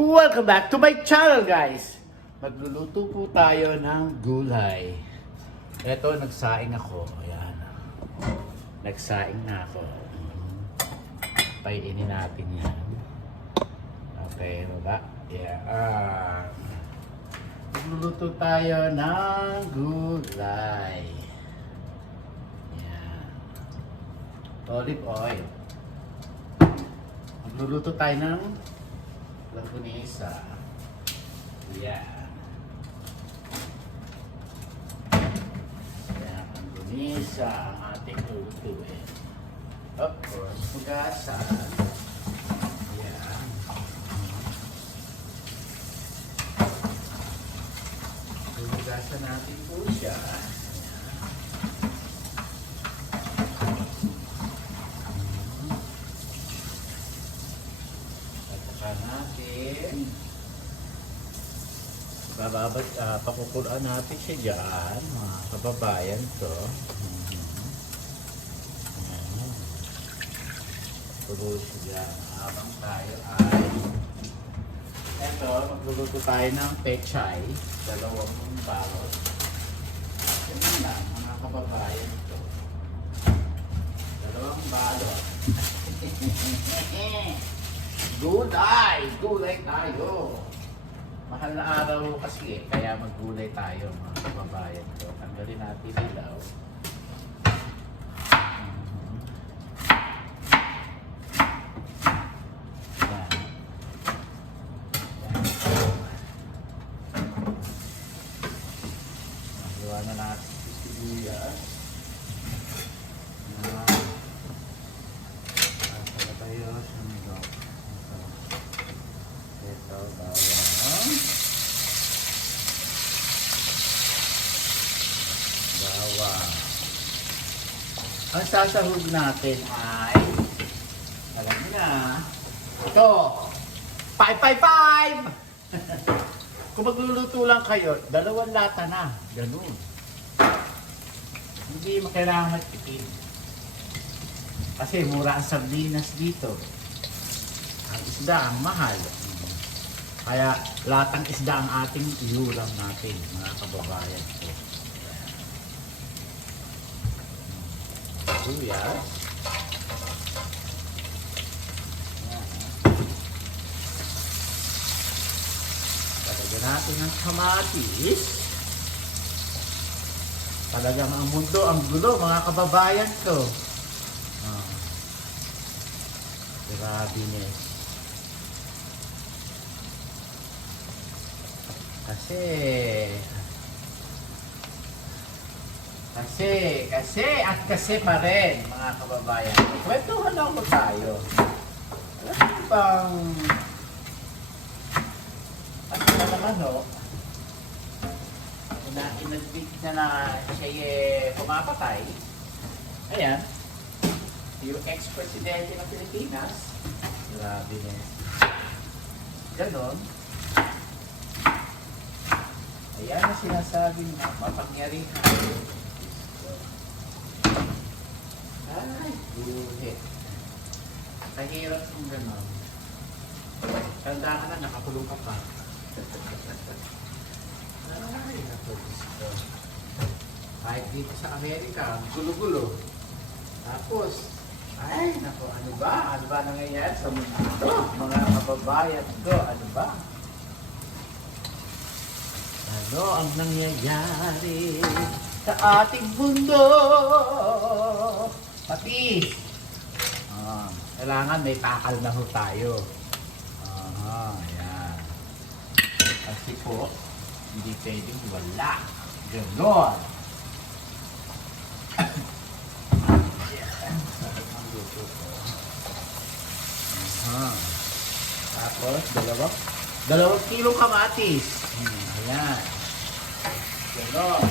Welcome back to my channel, guys! Magluluto po tayo ng gulay. Eto, nagsaing ako. Ayan. Nagsaing na ako. Painin natin yan. Okay, baba. Yeah. Magluluto tayo ng gulay. Ayan. Olive oil. Magluluto tayo ng langkunisa. Yeah. Ayan, langkunisa ang ating lulutuin. Of course, hugasan. Yeah. Hugasan natin po siya. Natin pakukulaan natin siya dyan, mga kababayan to. Pakulo siya dyan habang tayo ay eto, magluluto tayo ng pechay, 2 balot. Ganyan lang, mga kababayan to, 2 balot. Gulay tayo. Mahal na araw kasi kaya maggulay tayo, mga kababayan ko. Tanggalin natin ilaw. Yan. Magawa na natin si sibuyas. Nasa tayo sumigop. Ito, bawang. Ang sasahog natin ay, alam niyo na, ito, 555! Kung magluluto lang kayo, 2 lata na, ganun. Hindi kailangan matipid. Kasi mura ang sardinas dito. Ang isda ang mahal. Kaya latang isda ang ating iulam natin, mga kababayan ko. Sibuyas. Talagyan natin ng kamatis. Talagang ang mundo, ang gulo, mga kababayan ko. Grabe niya. Kasi pa rin, mga kababayan. Kwentuhan lang mo tayo. Alam mo bang, ano na naman, no? Inadmit na siya pumapatay. Ayan. Yung ex-presidente ng Pilipinas. Grabe niya. Ganon. Ayan ang sinasabing mapangyarihan. Ay, buhit. Kahirap yung gano'n. Tanda ka na, nakakulong ka pa. Ay, naku, gusto. Kahit dito sa Amerika, gulo-gulo. Tapos, ay, naku, ano ba? Ano ba nangyayari sa mundo? Mga kababayan ko, ano ba? Ano ang nangyayari sa ating mundo? Pati, kailangan may takal na ho tayo. Ayan. Kasi po, hindi pwedeng wala. Ganon. Tapos, 2 kilong kamatis. Ayan. Ganon.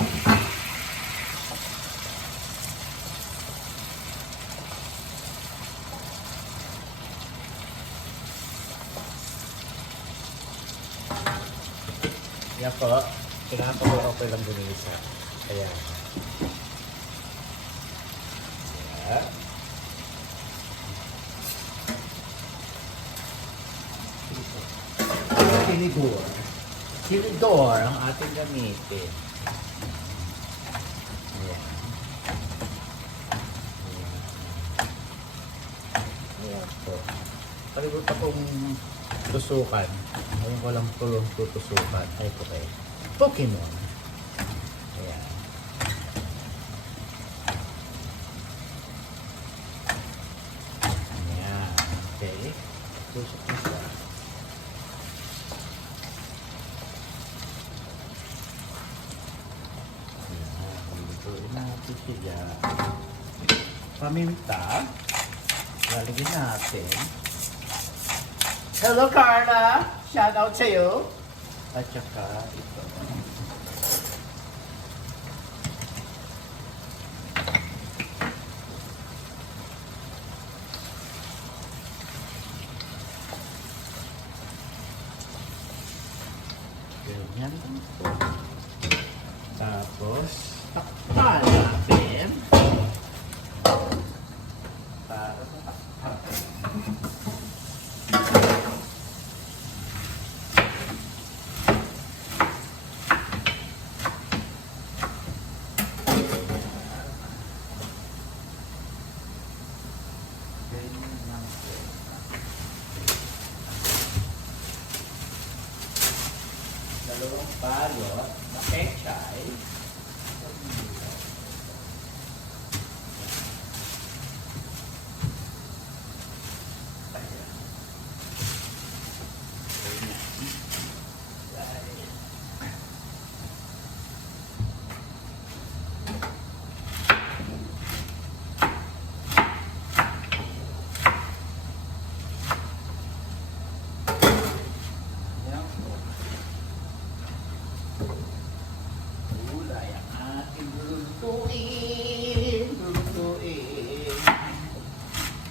Yan po. Pinapaguro ko lang gunisa. Ayan. Ayan. tinidor. Tinidor ang ating gamitin. Ayan. Ayan po. Kalimutan kong tusukan. Ngayon ko lang tutusukan. Ay po kayo. Pokemon. Ayan. Ayan. Okay. Tusok na siya. Natin siya. Paminta. Lalagyan natin. Hello, Carla! Shout out sa'yo. At saka ito. Ganyan lang po. Tapos, takpan natin. Para sa takpan. Dalawang balot na pechay.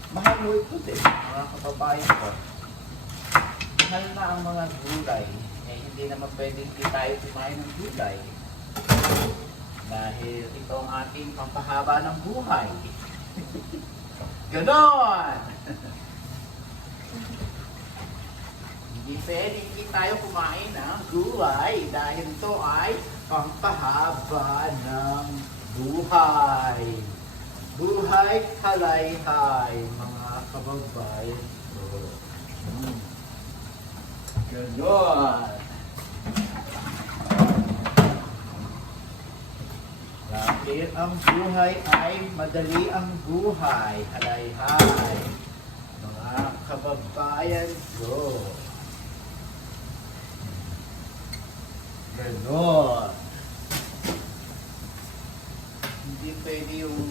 Mahal mo ito din, mga kababayan ko. Mahal na ang mga gulay. Eh, hindi naman pwede hindi tayo kumain ng gulay. Dahil ito ang ating pampahaba ng buhay. Ganon! Hindi pwede hindi tayo kumain ng gulay dahil ito ay pampahaba ng buhay. Buhay kalayhay, mga kababayan ko. Ganon. Dahil ang buhay ay madali ang buhay, kalayhay. Mga kababayan ko. Ganon. Hindi pwede yung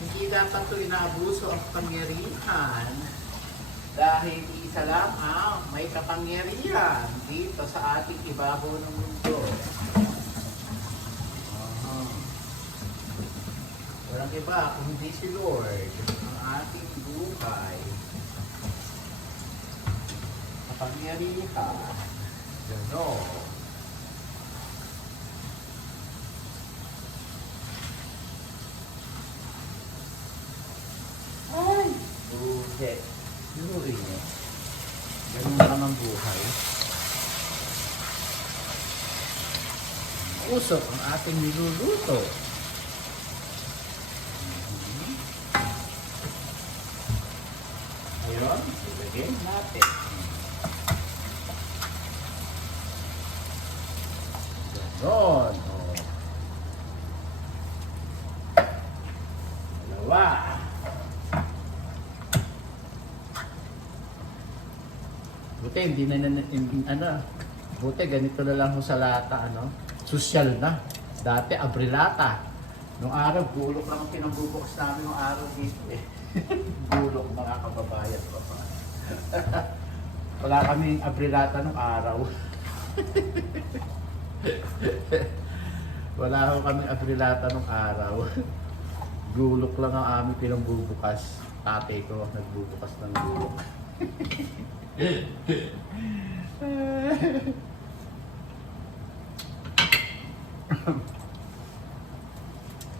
hindi dapat ito inaabuso ang kapangyarihan dahil isa lang ang may kapangyarihan dito sa ating ibabaw ng mundo. Walang iba kundi si Lord, ang ating buhay. Kapangyarihan. Ganon. Buhay. Buhay niyo. Ganun lang ang buhay. Usok ang ating niluluto. Ayun, ilagay natin. Ganon. Dalawa. Buti, hindi na, buti, ganito na lang ho sa lata, sosyal na. Dati, abrilata. Nung araw, gulok lang ang pinambubukas namin nung araw dito eh. Gulok, mga kababayan ko pa. Wala kaming abrilata nung araw. Wala ho kaming abrilata nung araw. Gulok lang ang aming pinambubukas. Tatay ko, nagbubukas ng gulok.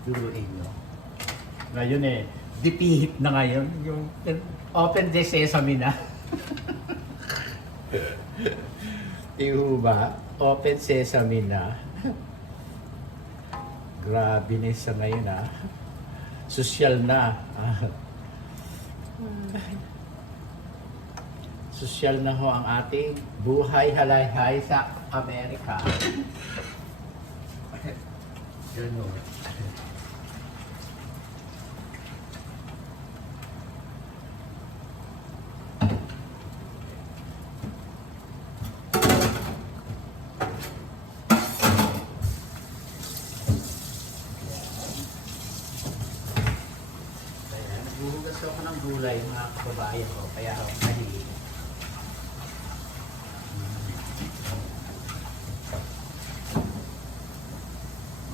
Duruin nyo. Ngayon dipihit na ngayon. Yung open the sesame na. Tiyo ba? Open sesame na. Grabe na sa ngayon Sosyal na. Sosyal na ho ang ating buhay halay-hay sa Amerika. Ganun. Buhugas ako ng gulay mga kababayan ko, kaya ako mahilig.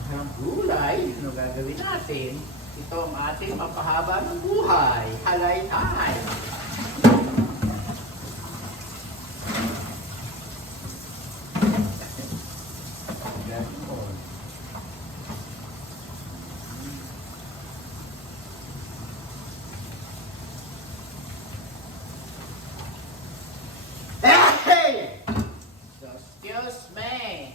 Ang gulay, ano gagawin natin? Ito ang ating mapahaba ng buhay. Halay-hay. Ganon. Hey! So, excuse me.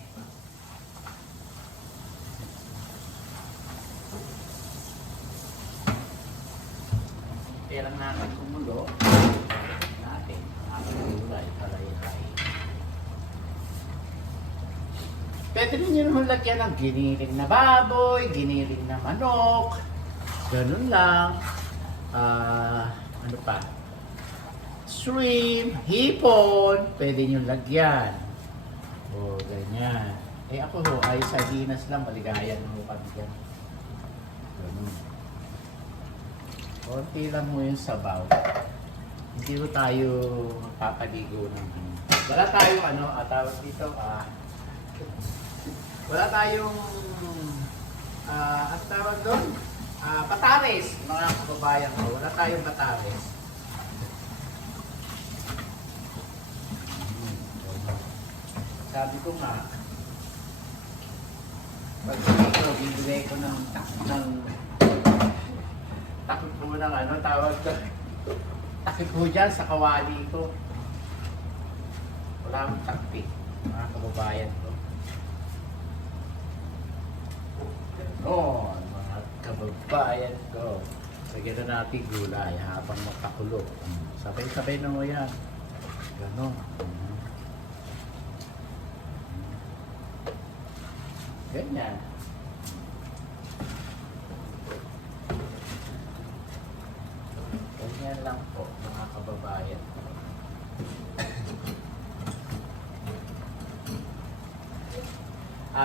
Kaya lang natin kumulo. Natin. Ating gulay. Halay-hay. Pwede rin nyo naman lagyan ng giniling na baboy, giniling na manok. Ganun lang. Ano pa? Shrimp, hipon, pwede nyo lagyan. O, ganyan. Eh ako ho, ay sardinas lang, maligayan mo kami dyan. Ganun. Konti lang mo yung sabaw. Hindi ho tayo magpapaligo ng wala tayong tawag dito, wala tayong, ang tawag doon, patares, mga kababayan ko. Wala tayong patares. Sabi ko nga, pag dito, bibigay ko ng takot po ng tawag ko. Takot po dyan sa kawali ko. Wala akong takpi, mga kababayan ko. Ganon, mga kababayan ko. Lagyan na natin gulay habang makakulo. Sabay-sabay na mo yan. Ganon. Ganyan. Ganyan lang po, mga kababayan.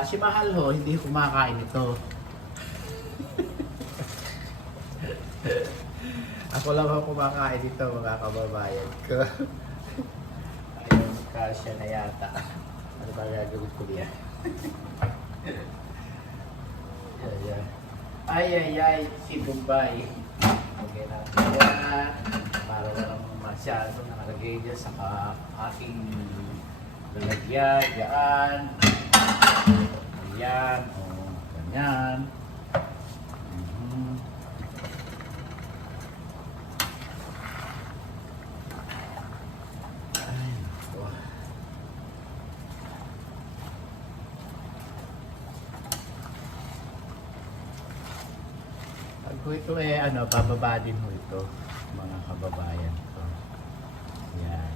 Si Mahal ho, hindi kumakain ito. Ako lang ho kumakain ito, mga kababayan ko. Ayun, kasya na yata. Ano ba gagawin ko diyan? Ay, si Bombay. Okay natin yan. Para walang masyado nakalagay dyan sa ating lalagyan. Yan. Ayan. O, ganyan. Kung ito bababa din mo ito, mga kababayan ko. Yan.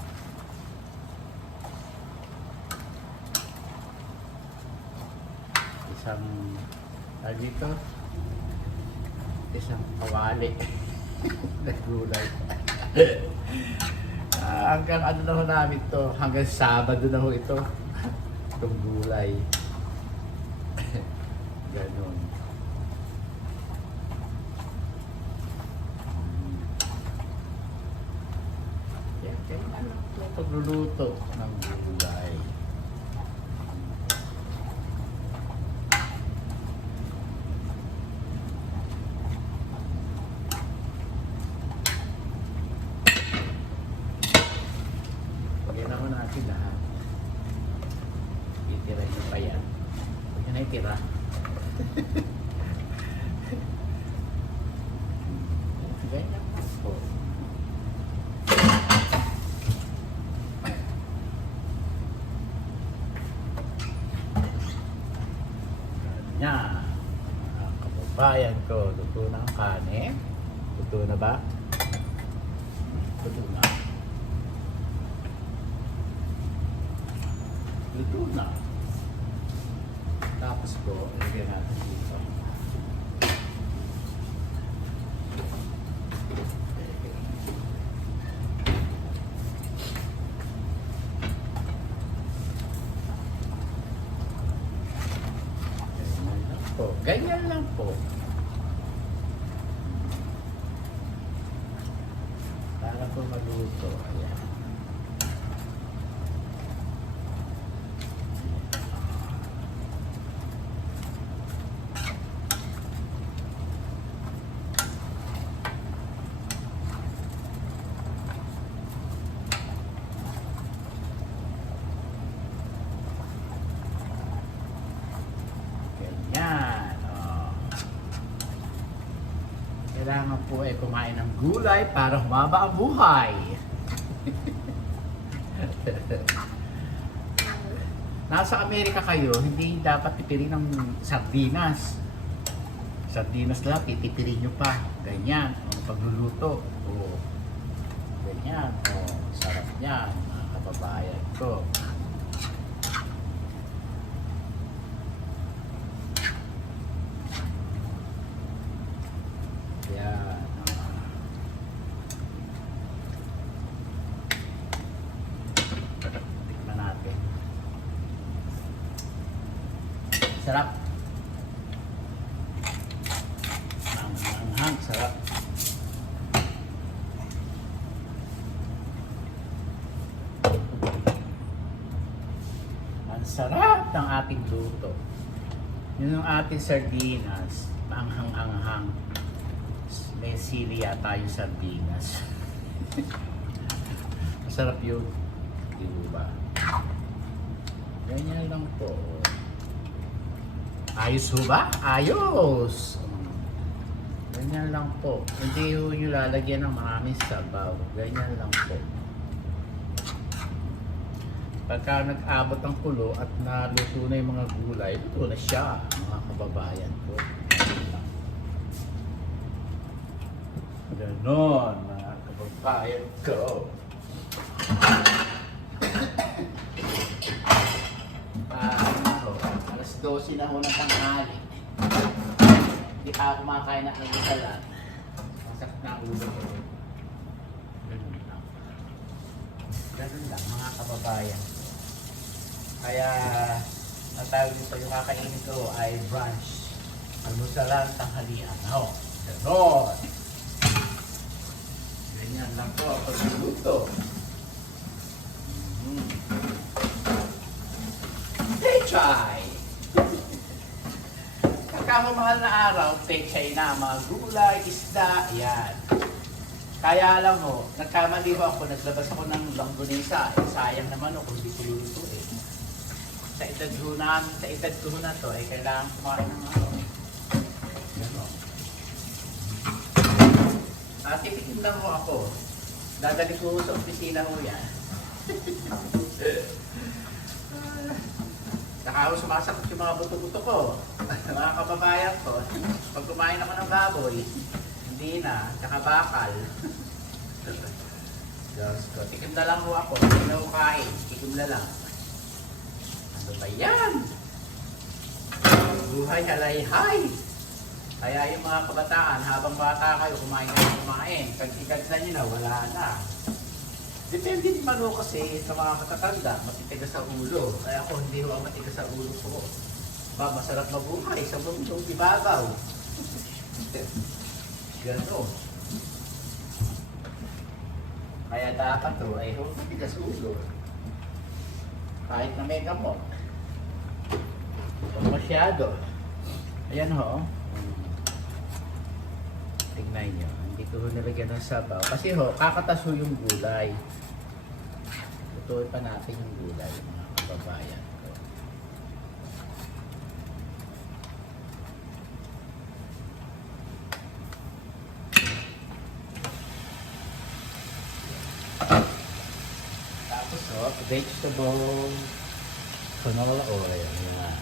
Isang kawali. Naggulay. Hanggang na ho namin to, hanggang Sabado na ho ito. Itong gulay. Ganon. Pagluluto ng gulay. Pagyan naman natin lahat. Itira nyo pa yan. Huwag nyo na itira. Ganyan po. kababayan ko, luto na ang kanin. Luto na ba? Luto na. Luto na. Tapos po, ilagyan natin dito. Ganyan lang po. Para po maluto. Ayan. Ganyan. Kailangan po ay kumain ng gulay para humaba ang buhay. Nasa Amerika kayo, hindi dapat tipirin ng sardinas. Sardinas lang, titipirin nyo pa. Ganyan, ang pagluluto. O, ganyan, o, sarap niyan, mga kababayan ko. Yan. Tikman natin. Sarap. Ang sarap. Ang sarap ng ating luto. Yun ang ating sardinas. Maanghang-anghang. May sili yata yung sardinas. Masarap yun. Di ba? Ganyan lang po. Ayos ho ba? Ayos! Ganyan lang po. Hindi ho nyo lalagyan ng maraming sabaw. Ganyan lang po. Pagka nag-abot ang kulo at naluto na yung mga gulay, luto na siya, mga kababayan ko. Ganon, mga kababayan ko. Alas 12 na ho ng tanghali. Hindi pa ako kumakain na ng salat. Masakit na ulo ko. Ganon lang. Ganon lang, mga kababayan. Kaya, ang tawag dito, yung kakainin ko ay brunch. Almusalan, tanghalian. Ganon. Ganyan lang po ako nagluto. Pechay! Pagkamamahal na araw, pechay na, mga gulay, isda, yan. Kaya lang ho, nagkamali ho ako, naglabas ako ng langgonisa. Sayang naman ho kung hindi ko luluto eh. Sa edad ko na to, kailangan kumain ng ano. Gano'n. Titikim lang ho ako. Dadali ko sa opisina ho yan. Saka ho sumasakot yung mga buto-buto ko. Mga kababayan ko. Pag kumain ako ng baboy, hindi na. Saka bakal. Diyos ko. Tikim na lang ho ako. Hindi na ho kain. Tikim na lang. Ano ba yan? Buhay halay-hay. Kaya yung mga kabataan, habang bata kayo, kumain na kumain. Pag ikagsa nyo na, wala na. Depende naman ho kasi sa mga matatanda, matitigas sa ulo. Kaya ako hindi ho ang matigas sa ulo ko. Masarap mabuhay sa bundong ibabaw. Gano'n. Kaya dapat ho ay ho matigas ulo. Kahit na may gamot. Huwag masyado. Ayan ho. Tingnan nyo. Hindi ko nilagyan ng sabaw. Kasi ho, kakatas ho yung gulay. Tutuin pa natin yung gulay, mga kababayan ko. Tapos ho, vegetable canola oil. Ayan.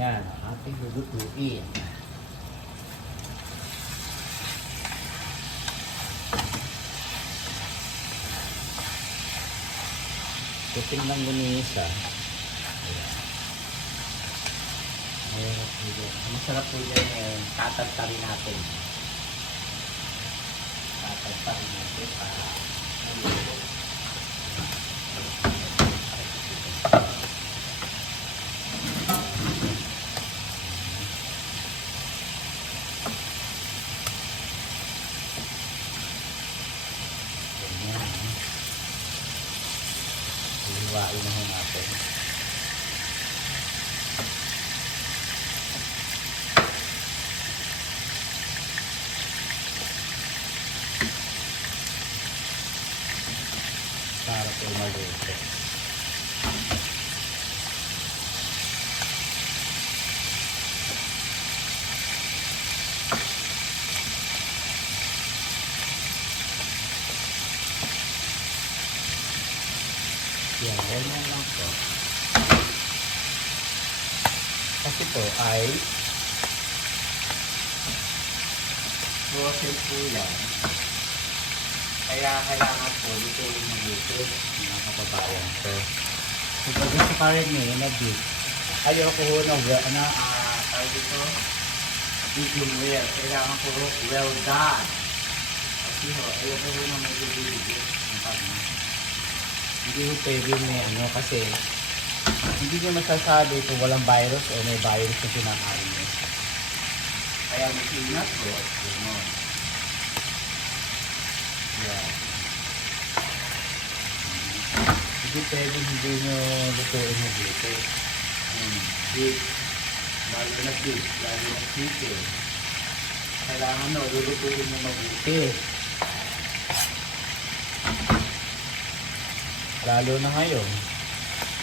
Ganyan, ang ating lulutuin. Puting lang gunisa. Masarap po yan tatantarin natin. Tatantarin natin para maluto. Hiwain na ho natin. Para po maluto. Yan, ganyan lang po. Kasi po ay frozen po yan. Kaya kailangan po dito yung mabuto mga kababayan ko. So, pag sa parang nyo, yung nag-beat, ayaw ko ho na tawag dito, medium well. Kailangan ko well done. Kasi ho, ayaw ko ho na mag-beat. Hindi ko pwede may kasi hindi nyo masasabi kung walang virus o may virus na kinakain nyo. Kaya masinat ko, gano'n. Yan. Hindi pwede hindi nyo lutuin na dito. Beef, lalo na beef, lalo na chicken. Kailangan lulutuin nyo mabuti. Lalo na ngayon,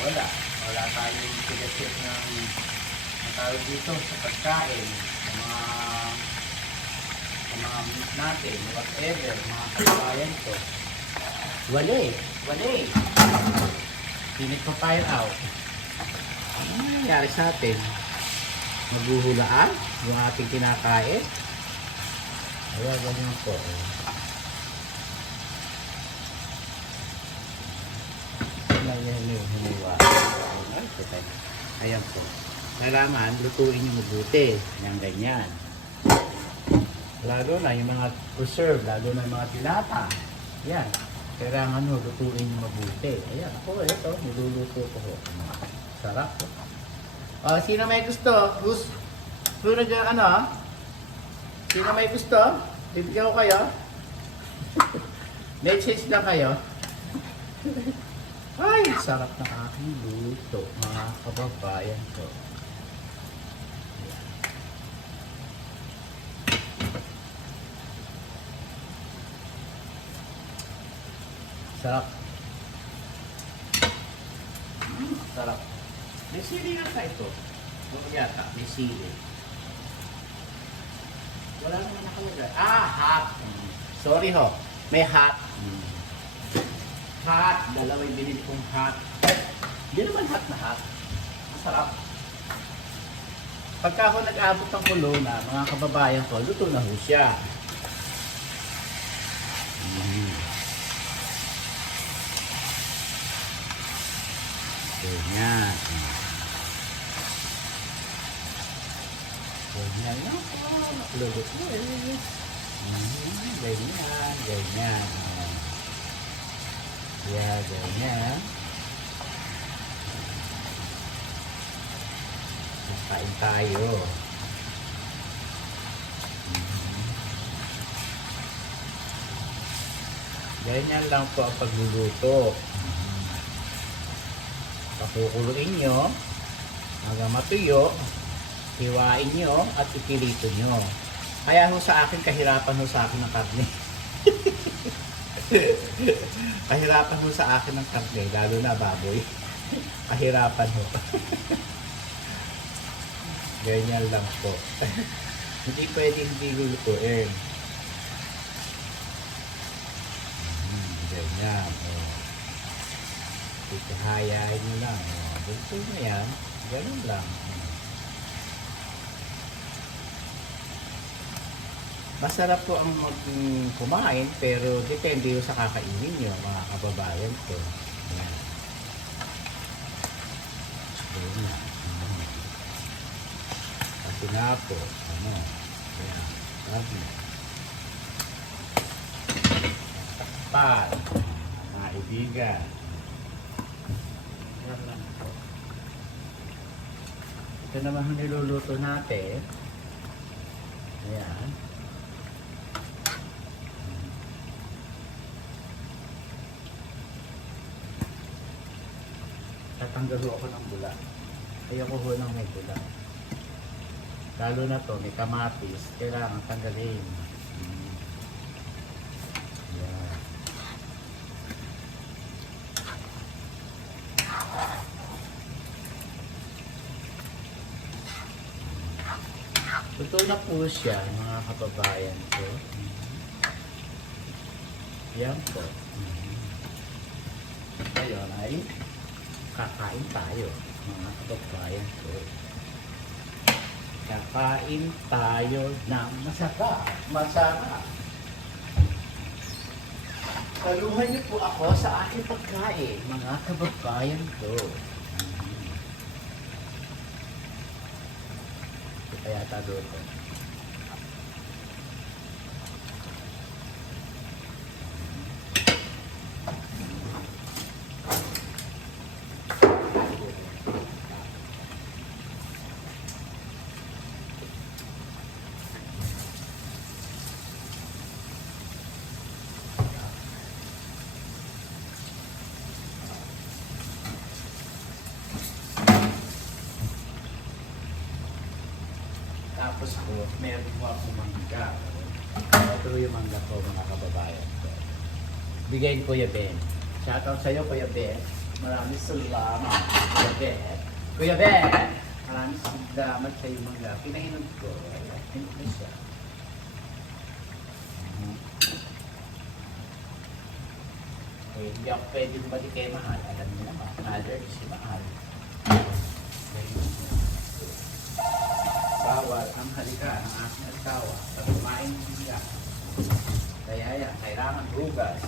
wala tayong sigasit ng tawag dito sa pagkain, sa mga meat natin, whatever, mga kababayan ko. Wala. Pinit pa fire out. Ano nangyayari sa atin? Maghuhulaan yung ating kinakain. Ayan, ganyan po. Ayan po. Kailangan lutuin yung mabuti. Yan ganyan. Lalo na yung mga preserve, lalo na yung mga tilata. Yan. Kailangan lutuin yung mabuti. Ayan. Ako ito, niluluto ko. Sarap po. Sino may gusto? Sino may gusto? Bibigyan ko kayo. Message lang kayo. Ay, sarap ng aking luto, mga kababayan ko. Sarap. Sarap. May sili na ito. Ano yata? May sili. Wala naman nakalagay. Hot. Sorry ho. May hot. Hot. Dalawa yung binili kong hot. Hindi naman hot na hot. Masarap. Pagka ako nag-abot ng kulona, mga kababayan ko, luto na ho siya. Ganyan. Ganyan lang po. Lugot mo eh. Ganyan. Yeah, ganyan. Kain tayo. Ganyan lang po ang pagluluto. Pakukuluin nyo hanggang matuyo, hiwain nyo at ipilito nyo. Kaya ho sa akin, kahirapan ho sa akin ng karne. Kahirapan ho sa akin ng karne, lalo na baboy. Kahirapan ho. Ganyan lang po. Hindi pwede hindi lulutuin. Ganyan. Ikahayain nyo lang. Dito na yan. Ganun lang. Masarap po ang kumain, pero depende yung sa kakainin nyo, mga kababayan ko. Yan. Ayun na. Kasi nga po, ano, yan, sabi. Takpan, mga ibigan. Yan lang po. Ito naman ang niluluto natin. Ayan. Tatanggal ho ako ng bula. Ayoko ho ng may bula. Lalo na to, may kamatis. Kailangan tanggalin. Ayan. Luto na po siya, mga kababayan ko. Yan po. Ngayon ay kakain tayo, mga kababayan ko. Kakain tayo ng masarap. Masarap. Saluhan niyo po ako sa aking pagkain, mga kababayan ko. Kaya tago ko. Tapos po, meron po akong mangga. Ito yung mangga ko, mga kababayan ko. Bigay ko Kuya Ben. Shoutout sa'yo, Kuya Ben. Maraming salamat, Kuya Ben. Kuya Ben! Maraming salamat sa yung mangga. Pinahinog ko. Hinog na siya. Okay, hindi ako pwede bumalik kay Mahal. Alam niyo naman, allergy si Mahal. Bawal ang halika ng aking asawa sa kumain ng biya. Kaya yan, kailangan hugas.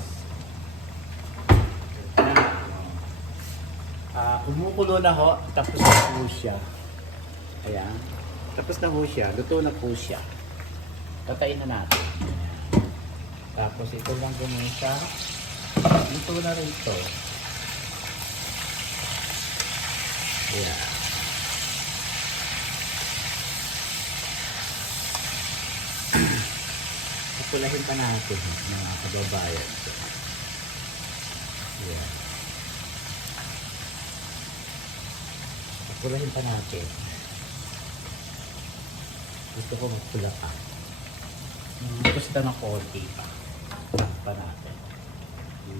Kumukulo na ho, tapos na po siya. Ayan, tapos na po siya, luto na po siya. Patayin na natin. Ayan. Tapos ito lang gano'n siya. Luto na rin ito. Ayan. Pulahin pa natin mga kababayan. Yeah. Pulahin pa natin. Gusto ko magpula pa. Gusto ng konti pa. Pa natin.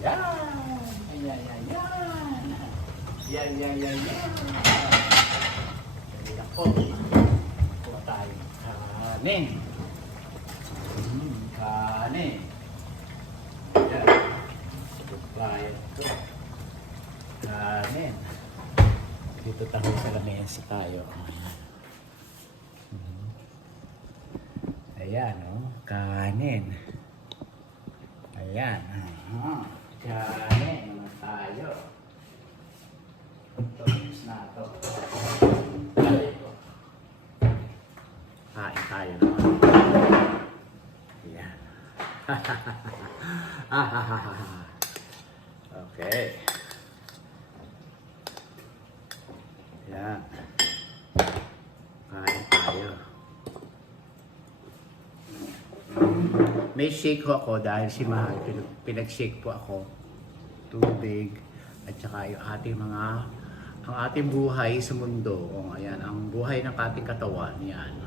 Yan! Yan, yan, yan! Yan, yan, yan, yan! Dali lang po. Kuha tayo. Kanin! Kanin. Yan. Supplier ko. Kanin. Dito tayo sa lamesa tayo. Ayan, oh. Kanin. Ayan. Kanin naman tayo. Tapos na ito. Kain tayo naman. Ayan. Okay. Ayan. Kain tayo. May shake ho ako dahil si Mahal, pinag-shake po ako. Tubig at saka yung ating ang ating buhay sa mundo. O, ayan, ang buhay ng ating katawan. Yan.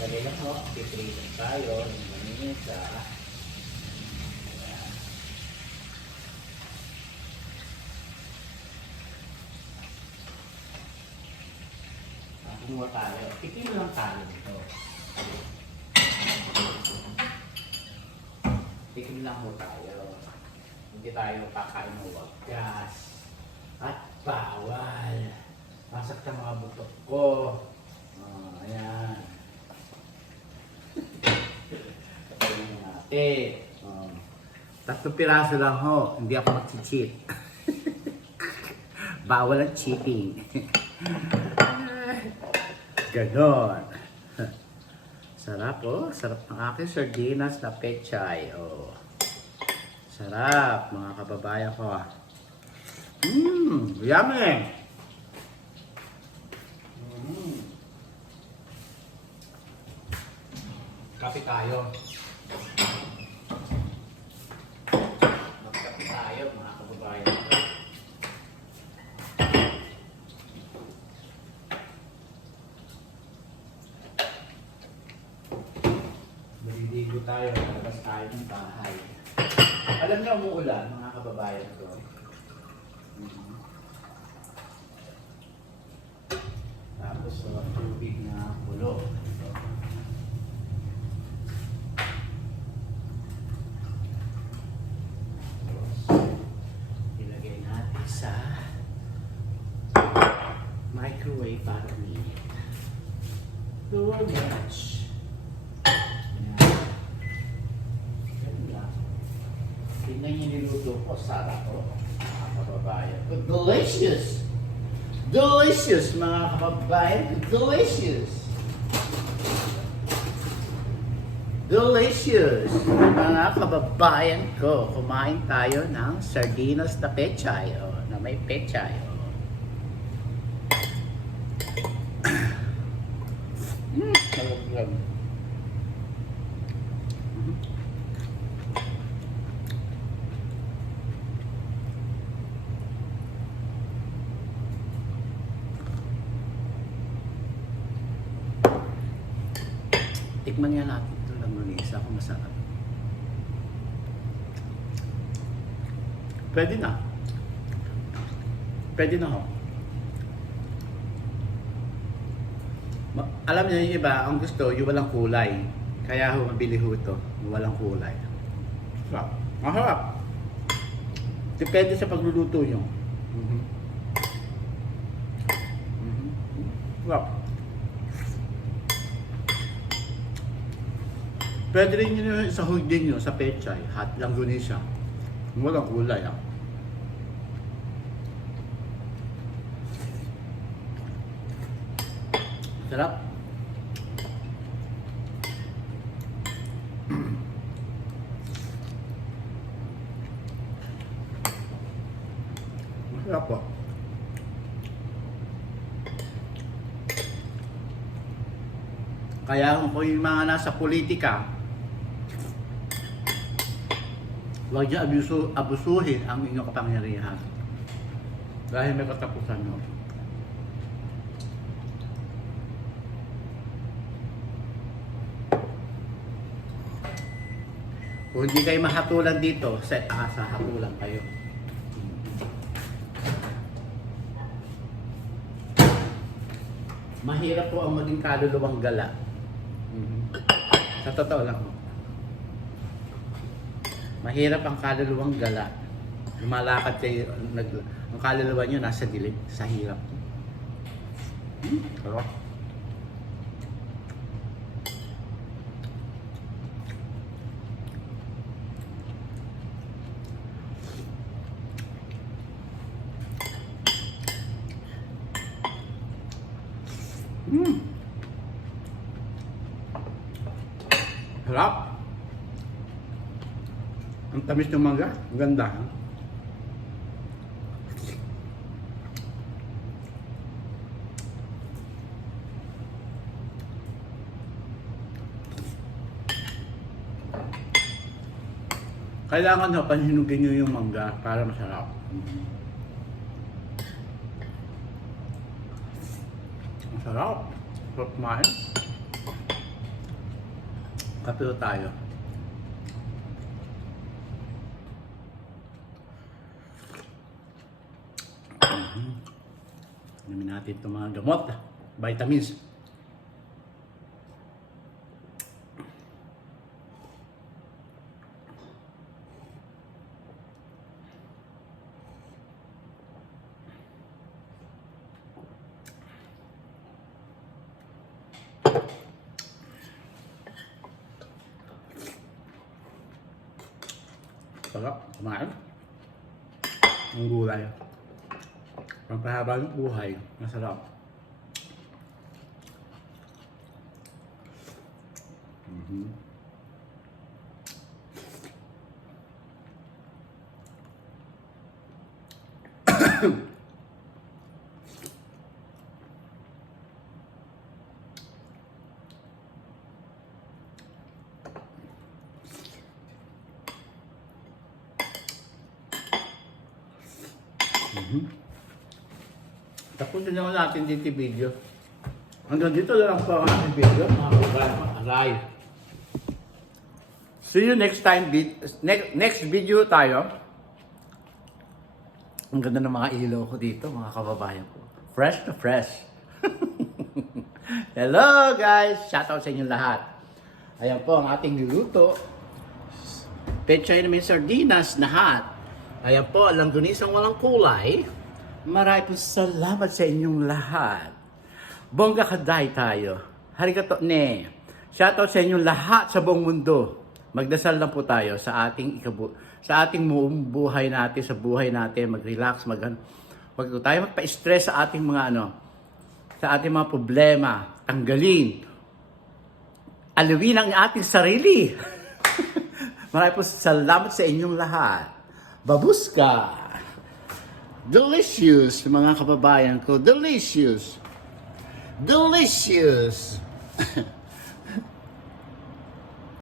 Dali lang ho, pipritan tayo ng maninita. Kumuha tayo. Tikim lang tayo ito. Tikim lang ho tayo. Hindi tayo kakain mo wag gas. At Bawal. Masaktan mga butok ko. Oh, ayan. Patayin mo natin. Oh. 3 piraso lang ho. Hindi ako mag-cheat. Bawal ang cheating. Ganon. Sarap oh. Sarap ng aking sardinas na pechay. Oh. Sarap mga kababayan ko. Yummy! Kape tayo. Magkape tayo mga kababayan ko. Maliligo tayo. Labas tayo ng bahay. Alam niyo umuulan mga kababayan ko. Tapos tubig na pulo. Ilagay natin sa microwave para uminit. Lower much. Tingnan niyo niluto ko, sarap po, mga kababayan. Delicious! Delicious, mga kababayan. Delicious! Delicious! Mga kababayan ko, kumain tayo ng sardinas na pechay, na may pechay. Malaglag. Tikman nga natin ito lang nalisa kung masarap. Pwede na. Pwede na ho. Alam niyo yung iba, ang gusto yung walang kulay. Kaya ho, mabili ho ito. Walang kulay. Sarap. Masarap. Depende sa pagluluto nyo. Sarap. Pwede rin yun sa hugdin nyo, sa pechay, hot lang siya. Walang kulay ah. Sarap. Masarap po. Kaya kung yung mga nasa politika, huwag niyo abusuhin ang inyong kapangyarihan. Dahil may katapusan nyo. Kung hindi kayo mahatulan dito, set sa hatulan kayo. Mahirap po ang maging kaluluwang gala. Sa totoo lang. Mahirap ang kaluluwang gala. Lumalakad kayo, ang kaluluwa nyo nasa dilim, sa hirap. Sarap. Sarap. Ang tamis ng mangga, ang ganda. Kailangan na panhinugin nyo yung mangga para masarap. Masarap. Sarap kumain. Kape tayo. Inumin natin itong mga gamot, vitamins. Sarap. Kumain. Ang gulay. Pampahaba ng buhay. Masarap. Tapusin naman natin dito yung video. Hanggang dito na lang po ang ating video. Aray. See you next time. Next video tayo. Ang ganda ng mga ilaw ko dito, mga kababayan ko. Fresh na fresh. Hello guys! Shoutout sa inyong lahat. Ayan po ang ating niluto. Pechay na may sardinas na hot. Ayan po, langganisang walang kulay. Maraming po salamat sa inyong lahat. Bongga kaday tayo. Harigato ne. Shoutout sa inyong lahat sa buong mundo. Magdasal lang po tayo sa ating sa ating buhay natin, sa buhay natin, mag-relax, wag tayo magpa-stress sa ating mga sa ating mga problema, tanggalin. Alawin ang ating sarili. Maraming po salamat sa inyong lahat. Babuska! Delicious, mga kababayan ko. Delicious! Delicious!